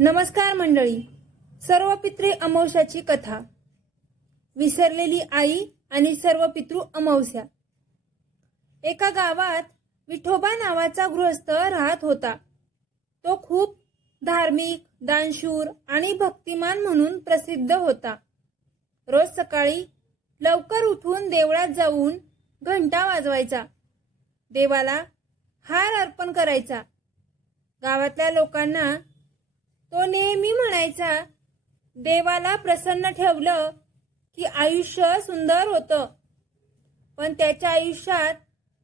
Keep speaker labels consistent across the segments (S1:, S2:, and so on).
S1: नमस्कार मंडळी. सर्व पित्रे अमावस्याची कथा. विसरलेली आई आणि सर्व पितृ अमावस्या. एका गावात विठोबा नावाचा गृहस्थ राहत होता. तो खूप धार्मिक दानशूर आणि भक्तिमान म्हणून प्रसिद्ध होता. रोज सकाळी लवकर उठून देवळात जाऊन घंटा वाजवायचा. देवाला हार अर्पण करायचा. गावातल्या लोकांना तो नेहमी म्हणायचा देवाला प्रसन्न ठेवलं की आयुष्य सुंदर होतं. पण त्याच्या आयुष्यात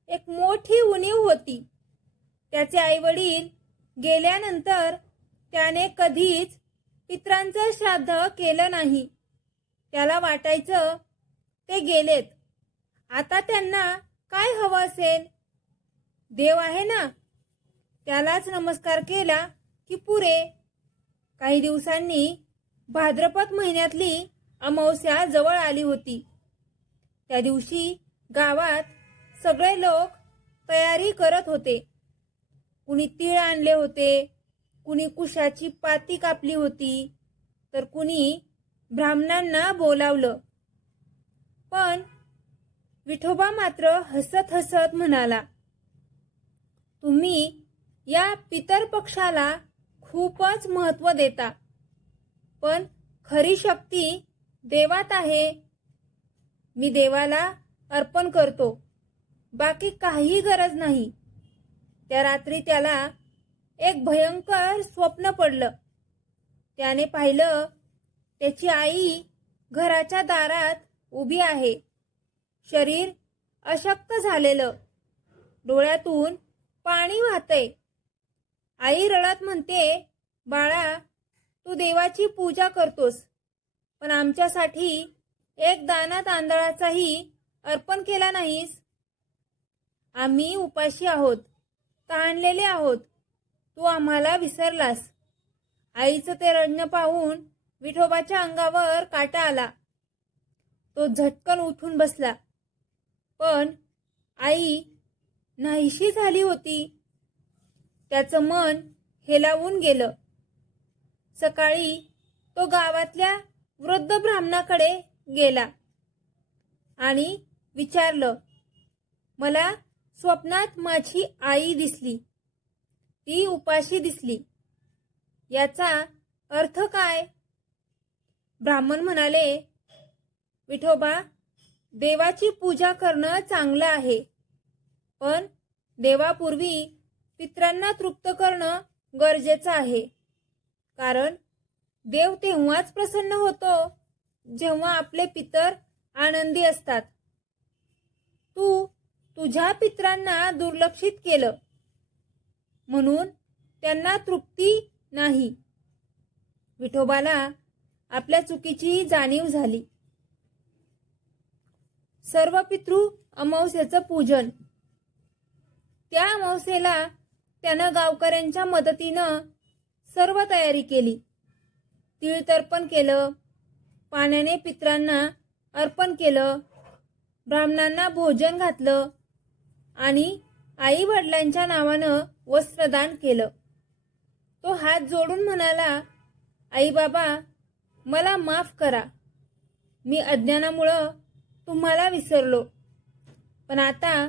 S1: एक मोठी उणीव होती. त्याचे आईवडील गेल्यानंतर त्याने कधीच पित्रांचं श्राद्ध केलं नाही. त्याला वाटायचं ते गेलेत. आता त्यांना काय हवं असेल? देव आहे ना. त्यालाच नमस्कार केला की पुरे. काही दिवसांनी भाद्रपद महिन्यातली अमावस्या जवळ आली होती. त्या दिवशी गावात सगळे लोक तयारी करत होते. कुणी तीळ आणले होते कुणी कुशाची पाती कापली होती तर कुणी ब्राह्मणांना बोलावलं. पण विठोबा मात्र हसत हसत म्हणाला तुम्ही या पितर पक्षाला खूपच महत्त्व देता. पण खरी शक्ती देवात आहे. मी देवाला अर्पण करतो. बाकी काही गरज नाही. त्या रात्री त्याला एक भयंकर स्वप्न पडलं. त्याने पाहिलं त्याची आई घराच्या दारात उभी आहे. शरीर अशक्त झालेलं. डोळ्यातून पाणी वाहतंय. आई रडत म्हणते बाळा तू देवाची पूजा करतोस पण आमच्यासाठी एक दाना तांदळाचाही अर्पण केला नाहीस. आम्ही उपाशी आहोत ताणलेले आहोत तू आम्हाला विसरलास. आईचं ते रडणं पाहून विठोबाच्या अंगावर काटा आला. तो झटकन उठून बसला. पण आई नाहीशी झाली होती. त्याचं मन हेलावून गेलं. सकाळी तो गावातल्या वृद्ध ब्राह्मणाकडे गेला आणि विचारलं मला स्वप्नात माझी आई दिसली. ती उपाशी दिसली. याचा अर्थ काय? ब्राह्मण म्हणाले विठोबा देवाची पूजा करणं चांगलं आहे पण देवापूर्वी पित्रांना तृप्त करणं गरजेचं आहे. कारण देव तेव्हाच प्रसन्न होतो जेव्हा आपले पितर आनंदी असतात. तू तुझ्या पित्रांना दुर्लक्षित केलं. म्हणून त्यांना तृप्ती नाही. विठोबाला आपल्या चुकीची जाणीव झाली. सर्व पितृ अमावस्याचं पूजन. त्या अमावस्येला त्यानं गावकऱ्यांच्या मदतीनं सर्व तयारी केली. तीळ तर्पण केलं पाण्याने पित्रांना अर्पण केलं ब्राह्मणांना भोजन घातलं आणि आई वडिलांच्या नावानं वस्त्रदान केलं. तो हात जोडून म्हणाला आई बाबा मला माफ करा. मी अज्ञानामुळं तुम्हाला विसरलो. पण आता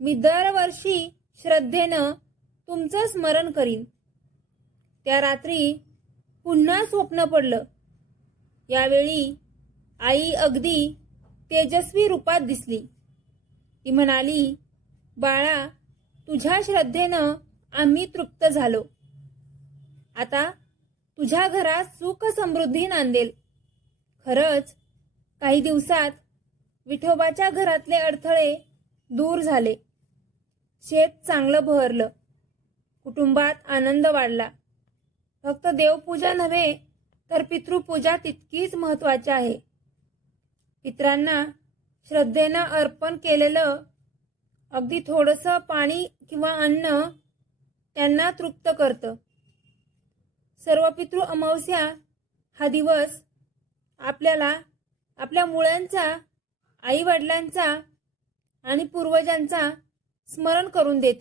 S1: मी दरवर्षी श्रद्धेनं तुमचं स्मरण करीन. त्या रात्री पुन्हा स्वप्न पडलं. यावेळी आई अगदी तेजस्वी रूपात दिसली. ती म्हणाली बाळा तुझ्या श्रद्धेनं आम्ही तृप्त झालो. आता तुझ्या घरात सुख समृद्धी नांदेल. खरंच काही दिवसात विठोबाच्या घरातले अडथळे दूर झाले. शेत चांगलं बहरलं. कुटुंबात आनंद वाढला. फक्त देवपूजा नव्हे तर पितृपूजा तितकीच महत्वाची आहे. पित्रांना श्रद्धेनं अर्पण केलेलं अगदी थोडंसं पाणी किंवा अन्न त्यांना तृप्त करतं. सर्व पितृ अमावस्या हा दिवस आपल्याला आपल्या मुळांचा आई वडिलांचा आणि पूर्वजांचा स्मरण करून देते.